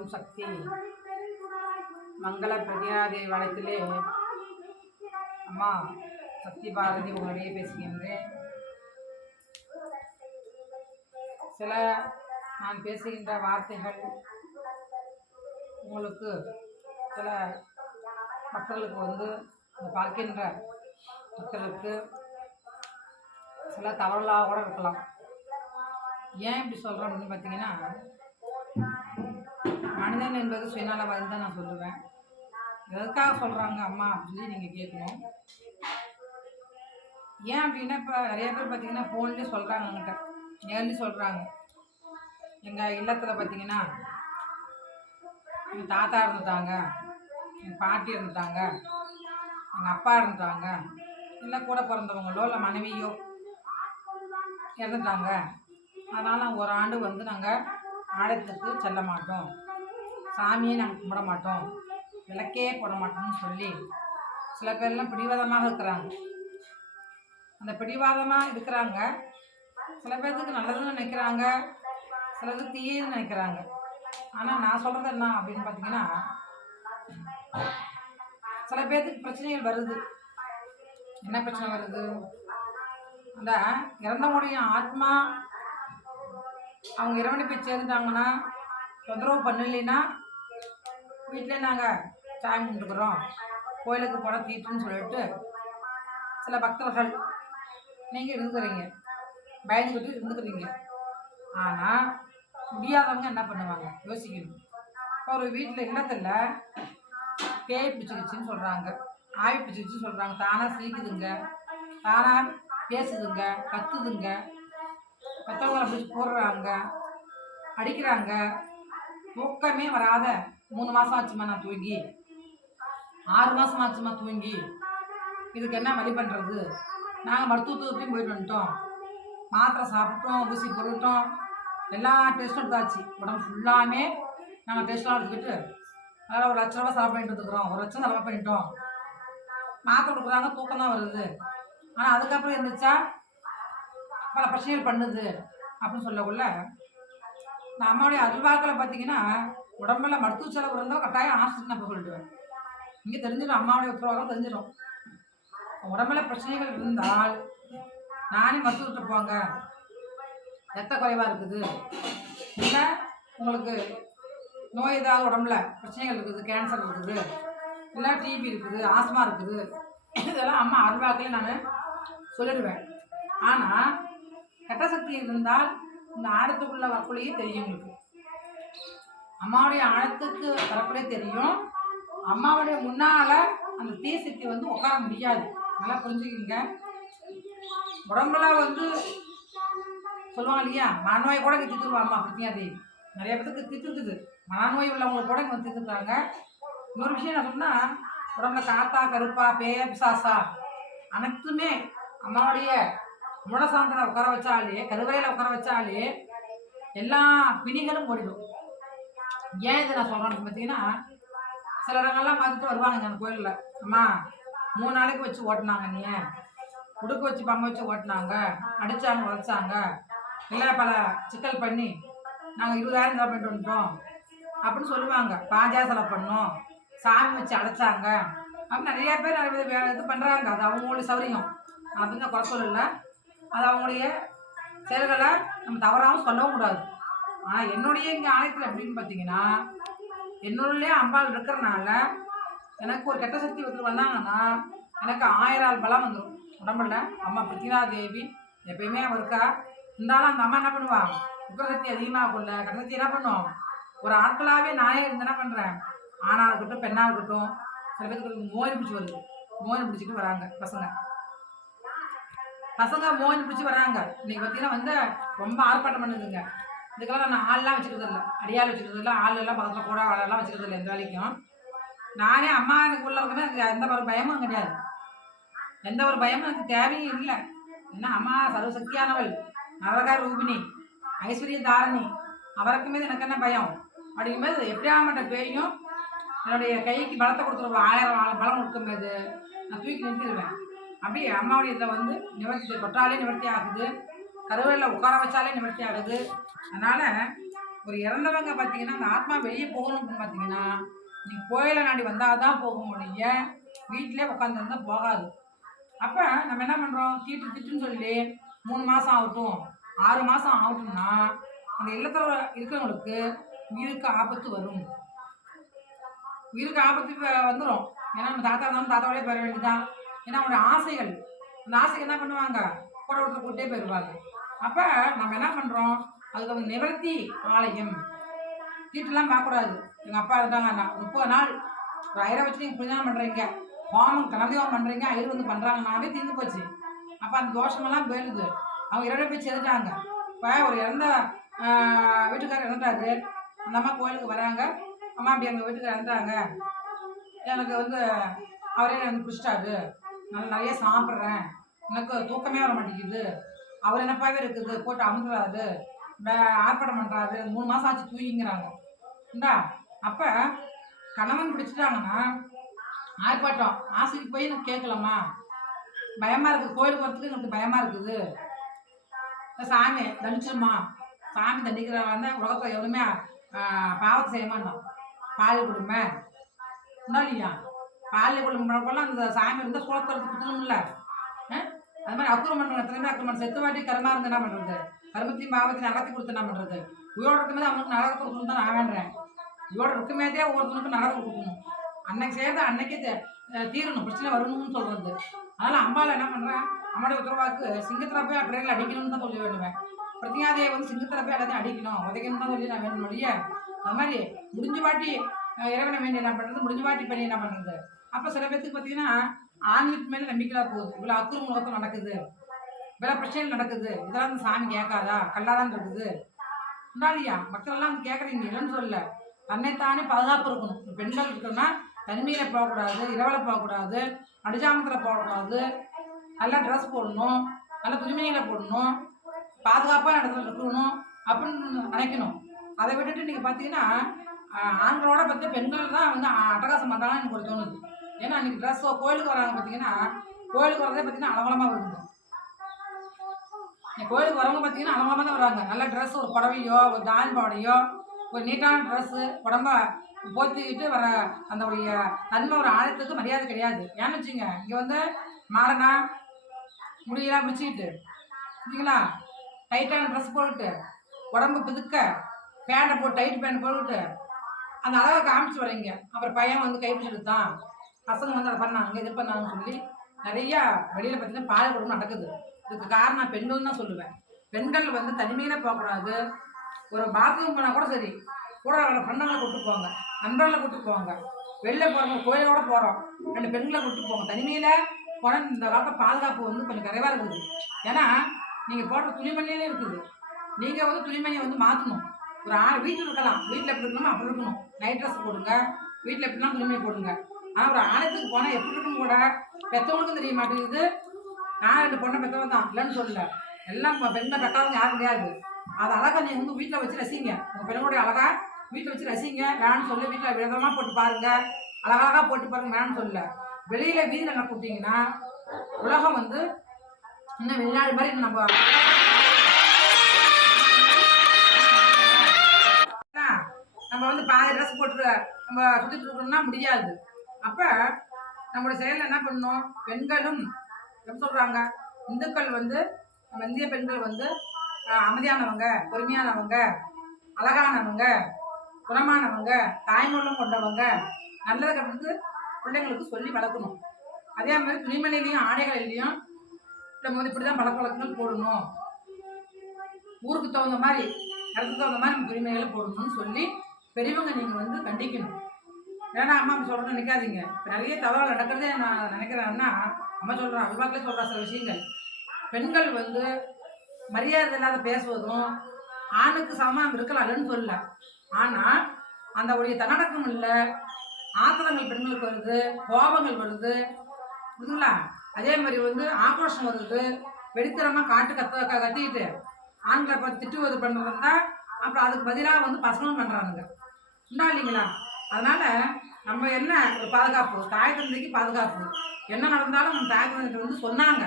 ஓம் சக்தி. மங்கள பிரதிநாதி வளத்திலே அம்மா சக்தி பாரதி உங்களிடையே பேசுகின்றேன். சில நான் பேசுகின்ற வார்த்தைகள் உங்களுக்கு சில மக்களுக்கு வந்து பார்க்கின்ற மக்களுக்கு சில தவறுலாக கூட இருக்கலாம். ஏன் இப்படி சொல்கிறோம் அப்படின்னு பார்த்தீங்கன்னா மனிதன் என்பது சுயநலவாதி தான் நான் சொல்லுவேன். எதுக்காக சொல்கிறாங்க அம்மா அப்படின்னு சொல்லி நீங்கள் கேட்கணும். ஏன் அப்படின்னா இப்போ நிறைய பேர் பார்த்தீங்கன்னா ஃபோன்லேயே சொல்கிறாங்க என்கிட்ட நேர்லேயும் சொல்கிறாங்க எங்கள் இல்லத்தில் பார்த்தீங்கன்னா எங்கள் தாத்தா இருந்துட்டாங்க எங்கள் பாட்டி இருந்துட்டாங்க எங்கள் அப்பா இருந்துட்டாங்க இல்லை கூட பிறந்தவங்களோ இல்லை மனைவியோ இறந்துட்டாங்க. அதனால் ஒரு ஆண்டு வந்து நாங்கள் ஆடத்துக்கு செல்ல மாட்டோம். சாமியை நாங்கள் கும்பிட மாட்டோம். விளக்கே போட மாட்டோம்னு சொல்லி சில பேர்லாம் பிடிவாதமாக இருக்கிறாங்க. அந்த பிடிவாதமாக இருக்கிறாங்க. சில பேர்த்துக்கு நல்லதுன்னு நினைக்கிறாங்க. சிலது தீயதுன்னு நினைக்கிறாங்க. ஆனால் நான் சொல்கிறது என்ன அப்படின்னு பார்த்தீங்கன்னா சில பேர்த்துக்கு பிரச்சனைகள் வருது. என்ன பிரச்சனை வருது? அந்த இறந்தவங்களுடைய ஆத்மா அவங்க இறைவனை போய் சேர்ந்துட்டாங்கன்னா தொந்தரவு பண்ணலைன்னா வீட்டில் நாங்கள் சாமி கும்பிட்டுக்கிறோம். கோயிலுக்கு போனால் தீட்டுன்னு சொல்லிட்டு சில பக்தர்கள் நீங்கள் இருந்துக்கிறீங்க. பயந்துக்கிட்டு இருந்துக்கிறீங்க. ஆனால் முடியாதவங்க என்ன பண்ணுவாங்க? யோசிக்கணும். ஒரு வீட்டில் இல்லத்தில் பேய் பிடிச்சிக்கிச்சின்னு சொல்கிறாங்க ஆவி பிடிச்சிக்கிச்சின்னு சொல்கிறாங்க தானாக சிரிக்குதுங்க. தானாக பேசுதுங்க. கத்துதுங்க. மற்றவங்கள பிடிச்சி போடுறாங்க. அடிக்கிறாங்க. தூக்கமே வராத. மூணு மாதம் ஆச்சுமா நான் தூங்கி? ஆறு மாதம் ஆச்சுமா தூங்கி? இதுக்கு என்ன வழி பண்ணுறது நாங்கள் மருத்துவத்துக்கும் போயிட்டு வந்துட்டோம். மாத்திரை சாப்பிட்டோம் ஊசி போட்டுட்டோம். எல்லா டெஸ்ட்டும் எடுத்தாச்சு. உடம்பு ஃபுல்லாமே நாங்கள் டெஸ்ட்லாம் எடுத்துக்கிட்டு அதனால் ஒரு லட்ச ரூபா செலவு பண்ணிட்டு இருக்கிறோம். ஒரு லட்சம் செலவு பண்ணிட்டோம். மாத்திரை கொடுக்குறாங்க தூக்கம் தான் வருது. ஆனால் அதுக்கப்புறம் இருந்துச்சா பல பிரச்சனைகள் பண்ணுது அப்படின்னு சொல்லக்குள்ள நான் அம்மாவுடைய அல்வாக்களை பார்த்தீங்கன்னா உடம்புல மருத்துவ செலவு இருந்தால் கட்டாயம் ஆஸ்பத்திரி நான் சொல்லிடுவேன் இங்கே தெரிஞ்சிடும் அம்மாவுடைய உத்தரவாதம் தெரிஞ்சிடும். உடம்புல பிரச்சனைகள் இருந்தால் நானே மருத்துவர்கிட்ட போங்க. ரத்த குறைவாக இருக்குது. இல்லை உங்களுக்கு நோய் ஏதாவது உடம்புல பிரச்சனைகள் இருக்குது கேன்சர் இருக்குது இல்லை டிபி இருக்குது ஆஸ்மா இருக்குது இதெல்லாம் அம்மா அருள்வாக்கில் நான் சொல்லிடுவேன். ஆனால் கெட்ட சக்தி இருந்தால் இந்த ஆழத்துக்குள்ள வரக்குள்ளேயே தெரியும் உங்களுக்கு. அம்மாவுடைய ஆழத்துக்கு வரக்குள்ளே தெரியும். அம்மாவுடைய முன்னால் அந்த தீ சக்தி வந்து உட்கார முடியாது. நல்லா புரிஞ்சுக்கிங்க. உடம்புல வந்து சொல்லுவாங்க இல்லையா? மனநோய் கூட இங்கே தித்துருவா அம்மா பிரத்தியாதி நிறைய பேத்துக்கு தித்துக்குது மனநோய் உள்ளவங்களுக்கு கூட இங்கே வந்து தித்துக்கிறாங்க இன்னொரு விஷயம் என்ன சொன்னால் உடம்புல காத்தா கருப்பா பேய பிசாசா அனைத்துமே அம்மாவுடைய குணசாந்தனை உட்கார வச்சாலே கருவறையில் உட்கார வச்சாலே எல்லா பிணிகளும் ஓடிடும். ஏன் இதை நான் சொல்கிறேன்னு பார்த்தீங்கன்னா சில இடங்கள்லாம் பார்த்துட்டு வருவாங்க அந்த கோயிலில். அம்மா மூணு நாளைக்கு வச்சு ஓட்டினாங்க நீ. உடுக்க வச்சு பம்ப வச்சு ஓட்டினாங்க. அடித்தாங்க உதச்சாங்க. இல்லை பல சிக்கல் பண்ணி நாங்கள் இருபதாயிரம் செலவு பண்ணிட்டு வந்துட்டோம். அப்படின்னு சொல்லுவாங்க. பாஞ்சாயிரம் செலவு பண்ணோம். சாமி வச்சு அடைச்சாங்க. அப்படின்னு நிறைய பேர் நிறைய பேர் இது பண்ணுறாங்க அது அவங்களோட சௌரியம். அப்படின்னு தான் குறை சொல்லல. அது அவங்களுடைய செயல்களை நம்ம தவறாகவும் சொல்லவும் கூடாது. ஆனால் என்னுடைய இங்கே ஆலயத்தில் அப்படின்னு பார்த்தீங்கன்னா என்னுள்ளே அம்பாள் இருக்கிறனால எனக்கு ஒரு கெட்ட சக்தி ஒருத்தர் வந்தாங்கன்னா எனக்கு ஆயிரம் ஆள் பலம் வந்துடும் உடம்புல அம்மா பிருத்திகா தேவி எப்பயுமே இருக்கா. இருந்தாலும் அந்த அம்மா என்ன பண்ணுவா? உக்கரசக்தி அதிகமாக கொள்ள கெட்ட சக்தி என்ன பண்ணும்? ஒரு ஆட்களாகவே நானே இருந்து என்ன பண்ணுறேன் ஆணாக இருக்கட்டும் பெண்ணாக இருக்கட்டும் சில பேருக்கு மோதி பிடிச்சி வருது. மோதி பிடிச்சிட்டு வராங்க பசங்க. பசங்க மோதி பிடிச்சி வராங்க இன்னைக்கு பார்த்தீங்கன்னா வந்து ரொம்ப ஆர்ப்பாட்டம் பண்ணுதுங்க. இதுக்கெல்லாம் நான் ஆள்லாம் வச்சுக்கிறது இல்லை. அடியாள் வச்சுக்கிறது இல்லை. ஆள் எல்லாம் பக்கத்தில் கூட ஆளெல்லாம் வச்சுக்கிறது இல்லை எந்த வேலைக்கும். நானே அம்மா எனக்கு உள்ள இருக்கமே எனக்கு எந்த ஒரு பயமும் கிடையாது. எந்த ஒரு பயமும் எனக்கு தேவையும் இல்லை. ஏன்னா அம்மா சர்வசக்தியானவள். நவரகா ரூபிணி ஐஸ்வர்ய தாரணி. அவருக்கு மீது எனக்கு என்ன பயம்? அப்படிங்கும்போது எப்படியாமட்ட பேயும் என்னுடைய கைக்கு பலத்தை கொடுத்துருவோம் ஆயிரம் ஆள் பலம் கொடுக்கும்போது நான் தூக்கி நிறுத்திடுவேன். அப்படியே அம்மாவுடைய இதில் வந்து நிவர்த்தி தொட்டாலே நிவர்த்தி ஆகுது. கருவறையில் உட்கார வச்சாலே நிவர்த்தி ஆகுது. அதனால் ஒரு இறந்தவங்க பார்த்தீங்கன்னா அந்த ஆத்மா வெளியே போகணும்னு பார்த்தீங்கன்னா நீ கோயிலை நாடி வந்தால் தான் போக முடியும் வீட்டிலே உட்காந்துருந்தா போகாது. அப்போ நம்ம என்ன பண்ணுறோம் தீட்டு திட்டுன்னு சொல்லி மூணு மாதம் ஆகட்டும் ஆறு மாதம் ஆகட்டும்னா அந்த இல்லத்தில் இருக்கிறவங்களுக்கு உயிருக்கு ஆபத்து வரும். உயிருக்கு ஆபத்து வந்துடும் ஏன்னா நம்ம தாத்தா தான் தாத்தாவோடய பெற வேண்டியதான் ஏன்னா அவனுடைய ஆசைகள். அந்த ஆசைகள் என்ன பண்ணுவாங்க? கூட ஒருத்தர் கூட்டே போயிடுவாங்க அப்போ நம்ம என்ன பண்ணுறோம் அதுக்கு வந்து நிவர்த்தி ஆலயம். தீட்டுலாம் பார்க்கக்கூடாது. எங்கள் அப்பா இருந்தாங்க நான் முப்பது நாள். ஒரு ஐயரை வச்சு நீங்கள் புரிஞ்சாலும் பண்ணுறீங்க ஹோமம் கலந்தேவம் பண்ணுறீங்க ஐயர் வந்து பண்ணுறாங்கனாவே தீர்ந்து போச்சு. அப்போ அந்த தோஷமெல்லாம் போயிடுது அவங்க இரண்டு போய் செதுட்டாங்க இப்போ ஒரு இறந்த வீட்டுக்காரர் இறந்துட்டாரு. அந்த அம்மா கோயிலுக்கு வராங்க. அம்மா அப்படி எங்கள் வீட்டுக்காரர் இறந்துட்டாங்க. எனக்கு வந்து அவரே வந்து பிடிச்சிட்டாரு நான் நிறைய சாப்பிட்றேன். எனக்கு தூக்கமே வர மாட்டேங்குது. அவர் என்னப்பாவே இருக்குது? போட்டு அமுத்துறாரு ஆர்ப்பாட்டம் பண்ணுறாரு மூணு மாதம் ஆச்சு தூங்கிங்கிறாங்க. இந்தா அப்போ கணவன் பிடிச்சிட்டாங்கன்னா ஆர்ப்பாட்டம். ஆசைக்கு போய் எனக்கு கேட்கலாமா? பயமாக இருக்குது. கோயிலுக்கு வரத்துக்கு எனக்கு பயமாக இருக்குது. சாமி தண்டிச்சிருமா? சாமி தண்டிக்கிறவங்க உலகத்தில் எவருமே பாவத்தை செய்ய மாட்டோம் பால் கொடுமை. உண்டா இல்லையா? காலையில் போல அந்த சாமி இருந்தால் சோளத்துறது குத்தணும்ல? அது மாதிரி அக்குரம் பண்ணுறோம் எத்தனை அக்குரம் செத்து வாட்டி கர்மா இருந்து என்ன பண்ணுறது கர்மத்தையும் பாவத்தையும் நரகத்தை கொடுத்து என்ன பண்ணுறது உயிரோடு இருக்கும்போது அவனுக்கு நரகத்தை கொடுக்கணும் தான் நான் வேண்டுறேன். உயிரோடு இருக்கும்போதே ஒவ்வொருத்தனுக்கும் நரகம் கொடுக்கணும். அன்னைக்கு செய்யறது அன்னைக்கே தீரணும். பிரச்சனை வரணும்னு சொல்கிறது அதனால் அம்பாள் என்ன பண்ணுறேன் அம்மாடைய உத்தரவாக்கு சிங்கத்தில் போய் அப்படியே அடிக்கணும்னு தான் சொல்லி வேண்டுவேன் பிரத்தியாதையை வந்து சிங்கத்தில் போய் எல்லாத்தையும் அடிக்கணும். உதைக்கணும் தான் சொல்லி நான் வேணும் இல்லையா அது மாதிரி முடிஞ்ச வாட்டி இறைவனை வேண்டி என்ன பண்ணுறது முடிஞ்ச வாட்டி பண்ணி என்ன பண்ணுறது அப்போ சில பேர்த்துக்கு பார்த்தீங்கன்னா ஆன்மீகத்து மேலே நம்பிக்கையாக போகுது. இவ்வளோ அக்குறு நடக்குது. இவ்வளோ பிரச்சனைகள் நடக்குது. இதெல்லாம் இந்த சாமி கேட்காதா? கல்லாதான் இருக்குது. இல்லையா மக்கள்லாம் கேட்குறீங்க இல்லைன்னு சொல்லல. தன்னைத்தானே பாதுகாப்பு இருக்கணும். பெண்கள் இருக்குன்னா தனிமையில் போகக்கூடாது இரவில் போகக்கூடாது அடிஜாமத்தில் போகக்கூடாது நல்லா ட்ரெஸ் போடணும் நல்ல துணிமைகளை போடணும் பாதுகாப்பான இடத்துல இருக்கணும் அப்படின்னு நினைக்கணும். அதை விட்டுட்டு நீங்கள் பார்த்தீங்கன்னா ஆண்களோட பார்த்து பெண்கள் தான் வந்து அட்டகாசம் பண்ணுறாங்கன்னு எனக்கு ஒரு தோணுது. ஏன்னா அன்றைக்கி ட்ரெஸ்ஸோ கோயிலுக்கு வராங்க பார்த்தீங்கன்னா கோயிலுக்கு வரதே பார்த்தீங்கன்னா அளவலமாக வருதுங்க. இந்த கோயிலுக்கு வரவங்க பார்த்தீங்கன்னா அளவலமாக தான் வராங்க. நல்ல ட்ரெஸ் ஒரு புடவையோ ஒரு தான் பாவடையோ ஒரு நீட்டான ட்ரெஸ்ஸு உடம்ப போத்திக்கிட்டு வர அந்த உடைய நன்மை ஒரு ஆழத்துக்கு மரியாதை கிடையாது. ஏன்னு வச்சுங்க இங்கே வந்து மாடனா முடியெல்லாம் பிடிச்சிக்கிட்டு சரிங்களா டைட்டான ட்ரெஸ் போட்டுட்டு உடம்பு பிதுக்க பேண்ட்டை போட்டு டைட் பேண்ட் போட்டுட்டு அந்த அழகை காமிச்சு வரீங்க அப்புறம் பையன் வந்து கைப்பிடிச்சு எடுத்தான். பசங்க வந்து அதை பண்ணாங்க இது பண்ணாங்கன்னு சொல்லி நிறையா வெளியில் பார்த்தீங்கன்னா பால் கொடுமை நடக்குது. இதுக்கு காரணம் பெண்கள் தான் சொல்லுவேன். பெண்கள் வந்து தனிமையில் போகக்கூடாது. ஒரு பாத்ரூம் போனால் கூட சரி கூட வர ஃப்ரெண்டுங்களை போங்க நண்பர்களை கூப்பிட்டு போங்க வெளில போகிறவங்க கோயிலோட போகிறோம் ரெண்டு பெண்களை கூட்டு போங்க தனிமையில் போனால் இந்த காலத்தில் பாதுகாப்பு வந்து கொஞ்சம் குறைவாக இருக்குது. ஏன்னா நீங்கள் போடுற துணிமணியிலே இருக்குது. நீங்கள் வந்து துணிமணியை வந்து மாற்றணும் ஒரு ஆறு வீட்டில் இருக்கலாம். வீட்டில் எப்படி இருக்கணுமோ அப்படி இருக்கணும். நைட் ட்ரெஸ் போடுங்க. வீட்டில் எப்படிலாம் துணிமணி போடுங்க. ஆனால் ஒரு ஆலயத்துக்கு போனால் எப்படி இருக்கும் கூட? பெற்றவங்களுக்கும் தெரிய மாட்டேங்குது. நான் ரெண்டு பொண்ணை பெற்றவங்க தான். இல்லைன்னு சொல்லல. எல்லாம் பெண்ணை பெற்றவங்க யாரும் கிடையாது அது அழகாக நீங்கள் வந்து வீட்டில் வச்சு ரசிங்க. உங்கள் பெண்களுடைய அழகாக வீட்டில் வச்சு ரசிங்க. வேணாம்னு சொல்லி வீட்டில் விதமாக போட்டு பாருங்கள் அழகழகா போட்டு பாருங்க. வேணாம்னு சொல்லல. வெளியில் வீதியில் என்ன கூப்பிட்டீங்கன்னா உலகம் வந்து இன்னும் வெளிநாடு மாதிரி இன்னும் நம்ம நம்ம வந்து பாதி ட்ரெஸ் போட்டு நம்ம சுற்றிட்டு இருக்கணும்னா முடியாது. அப்போ நம்மளுடைய செயலில் என்ன பண்ணணும்? பெண்களும் எப்படி சொல்கிறாங்க இந்துக்கள் வந்து நம்ம இந்திய பெண்கள் வந்து அமைதியானவங்க பொறுமையானவங்க அழகானவங்க குணமானவங்க தாய்மொழம் கொண்டவங்க நல்லதை வந்து பிள்ளைங்களுக்கு சொல்லி வளர்க்கணும். அதே மாதிரி துணிமணிலையும் ஆடைகளிலையும் நம்ம வந்து இப்படி தான் பழக்க வழக்கங்கள் போடணும். ஊருக்கு தகுந்த மாதிரி இடத்துக்கு தகுந்த மாதிரி நம்ம துணிமணிகளை போடணும்னு சொல்லி பெரியவங்க நீங்கள் வந்து கண்டிக்கணும். ஏன்னா அம்மா சொல்கிறேன்னு நினைக்காதீங்க. இப்போ நிறைய தவறு நடக்கிறதே நான் நினைக்கிறேன்னா அம்மா சொல்கிறேன் அல்வாக்கிலே சொல்கிற சில விஷயங்கள். பெண்கள் வந்து மரியாதை இல்லாத பேசுவதும் ஆணுக்கு சமம் இருக்கலாம் இல்லைன்னு சொல்லல. ஆனால் அந்த உடைய தன்னடக்கம் இல்லை ஆத்திரங்கள் பெண்களுக்கு வருது கோபங்கள் வருது. புரியுதுங்களா? அதே மாதிரி வந்து ஆக்ரோஷம் வருது. வெடித்தரமாக காட்டு கத்த கத்திக்கிட்டு ஆண்களை பார்த்து திட்டுவது தான் அப்புறம் அதுக்கு பதிலாக வந்து பசங்களும் பண்ணுறாங்க உண்டா இல்லைங்களா? அதனால் நம்ம என்ன ஒரு பாதுகாப்பு? தாய் தந்தைக்கு பாதுகாப்பு. என்ன நடந்தாலும் நம்ம தாய் தந்தைகிட்ட வந்து சொன்னாங்க.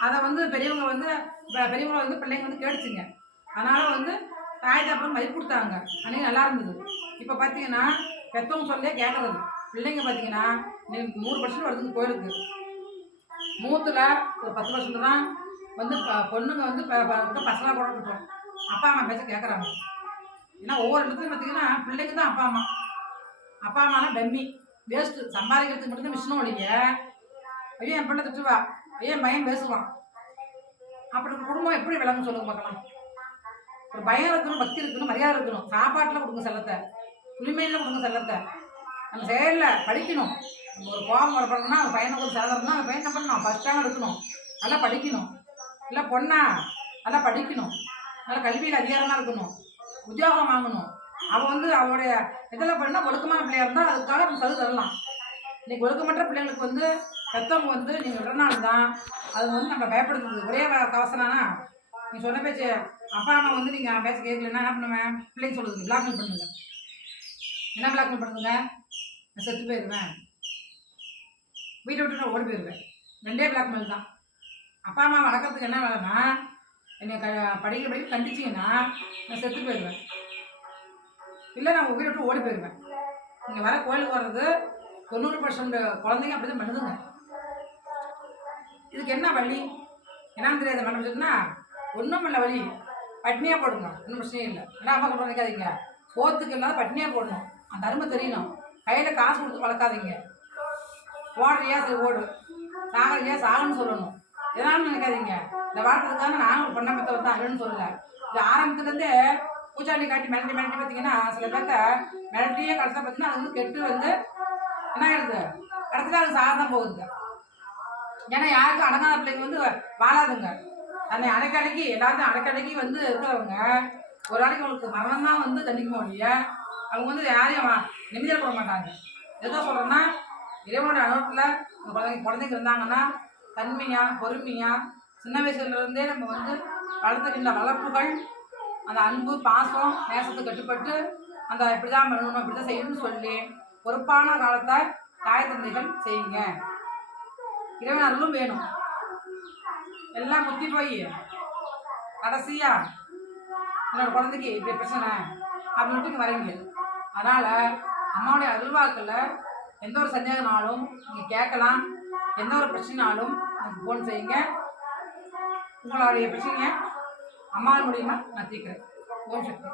அதை வந்து பெரியவங்க வந்து பெரியவங்களை வந்து பிள்ளைங்க வந்து கேட்டுச்சுங்க. அதனால் வந்து தாய் தப்பம் மதிப்பு கொடுத்தாங்க. அன்றைக்கி நல்லா இருந்தது. இப்போ பார்த்தீங்கன்னா பெத்தவங்க சொல்லே கேட்கறது பிள்ளைங்க பார்த்தீங்கன்னா இன்னைக்கு மூணு பர்சன்ட் வருதுங்க கோயிலுக்கு. மூத்தில் ஒரு பத்து பர்சன்ட் தான் வந்து ப- பொண்ணுங்க வந்து பசங்களாக கூட இருக்கட்டும் அப்பா அம்மா பேச கேட்குறாங்க ஏன்னா ஒவ்வொரு இடத்துலையும் பார்த்தீங்கன்னா பிள்ளைங்க தான் அப்பா அம்மா. அப்பா அம்மாலாம் டம்மி. வேஸ்ட்டு. சம்பாதிக்கிறதுக்கு மட்டும்தான் மிஷினும் ஒழிங்க ஐயோ என் பிள்ளை திட்டுவா. ஐயோ என் பையன் பேசுவான். அப்படி குடும்பம் எப்படி விளங்கும் சொல்லுங்க பார்க்கலாம். ஒரு பயம் இருக்கணும் பக்தி இருக்கணும் மரியாதை இருக்கணும். சாப்பாட்டில் கொடுங்க செல்லத்தை. குளிமையில் கொடுங்க செல்லத்தை. நம்ம செயலில் படிக்கணும். நம்ம ஒரு கோபம் வரப்படணும்னா ஒரு பையனுக்கு ஒரு சேதம்னா அந்த பையன் என்ன பண்ணணும்? ஃபஸ்ட்டாக எடுக்கணும். நல்லா படிக்கணும். இல்லை பொண்ணா நல்லா படிக்கணும். நல்லா கல்வியில் அதிகாரமாக இருக்கணும். உத்தியோகம் வாங்கணும். அவள் வந்து அவனுடைய இதெல்லாம் பண்ணால் ஒழுக்கமான பிள்ளையாக இருந்தால் அதுக்காக நம்ம சது தரலாம். இன்னைக்கு ஒழுக்கமற்ற பிள்ளைங்களுக்கு வந்து பெத்தவங்க வந்து நீங்கள் விடுறனால தான். அது வந்து நம்ம பயப்படுத்துறது. ஒரே கவசனானா நீ சொன்ன பேச்சு அப்பா அம்மா வந்து நீங்கள் பேச கேட்கலன்னா என்ன பண்ணுவேன்? பிள்ளைங்க சொல்லுது. பிளாக்மெயில் பண்ணுங்க. என்ன பிளாக்மெயில் பண்ணுங்க? நான் செத்து போயிடுவேன் வீட்டை விட்டு நான் ஓடி போயிடுவேன் ரெண்டே பிளாக்மெயில் தான். அப்பா அம்மா வளர்க்குறதுக்கு என்ன வேலைன்னா என்னை க படிக்க படிக்க கண்டிச்சிங்கன்னா நான் செத்து போயிடுவேன் இல்லை நான் உங்கள் வீட்டை விட்டு ஓடி போயிடுவேன் இங்கே வர கோயிலுக்கு வர்றது தொண்ணூறு பர்சன்ட் குழந்தைங்க அப்படி தான் பண்ணுதுங்க இதுக்கு என்ன வழி? என்னன்னு தெரியாது மேடம் சொன்னால் ஒன்றும் இல்லை வழி. பட்னியாக போடுங்க ஒன்றும் பிரச்சனை இல்லை. என்ன அம்மா கூட நினைக்காதீங்க சோத்துக்கு இல்லாத பட்னியாக போடணும். அந்த அருமை தெரியணும். கையில் காசு கொடுத்து வளர்க்காதீங்க. ஓடுறியா சரி ஓடு. சாகறியா சாகுன்னு சொல்லணும். எதனாலும் நினைக்காதீங்க. இந்த வாழ்க்கைக்காக நாங்கள் பண்ண பற்ற தான் இல்லைன்னு சொல்லலை. இது ஆரம்பத்துலேருந்தே பூஜாண்டி காட்டி மிரட்டி மிரட்டி பார்த்தீங்கன்னா சில பேர்த்த மிரட்டியே கடைசியாக பார்த்தீங்கன்னா அது வந்து கெட்டு வந்து என்ன ஆயிடுது? கடைசியில் அது சாதம் போகுதுங்க ஏன்னா யாருக்கும் அடங்காத பிள்ளைங்க வந்து வாழாதுங்க. அன்னை அடைக்கடைக்கு எல்லாத்தையும் அடைக்கடைக்கு வந்து இருக்கிறவங்க ஒரு நாளைக்கு அவங்களுக்கு மரணம் தான் வந்து தண்டிக்குமோ ஒழிய அவங்க வந்து யாரையும் வா- நிம்மதியாக போட மாட்டாங்க. எதோ சொல்கிறேன்னா இறைவனோட அனுபவத்தில் குழந்தைங்க குழந்தைங்க இருந்தாங்கன்னா தன்மையாக பொறுமையாக சின்ன வயசுலேருந்தே நம்ம வந்து வளர்த்துக்கின்ற வளர்ப்புகள் அந்த அன்பு பாசம் நேசத்துக்கு கட்டுப்பட்டு அந்த இப்படி தான் பண்ணணும் இப்படி தான் செய்யணும்னு சொல்லி பொறுப்பான காலத்தை தாய் தந்தைகள் செய்யுங்க. இறைவன் அருளும் வேணும். எல்லாம் குத்தி போய் கடைசியா என்னோட குழந்தைக்கு இப்படி பிரச்சனை அப்படின்ட்டு வரீங்க. அதனால் அம்மாவுடைய அருள்வாக்கில் எந்த ஒரு சந்தேகனாலும் நீங்கள் கேட்கலாம். எந்த ஒரு பிரச்சனைனாலும் எனக்கு ஃபோன் செய்யுங்க. உங்களுடைய பிரச்சனையை அம்மாள் மூலியமாக நான் தீர்க்கிறேன் ஓம் சக்தி.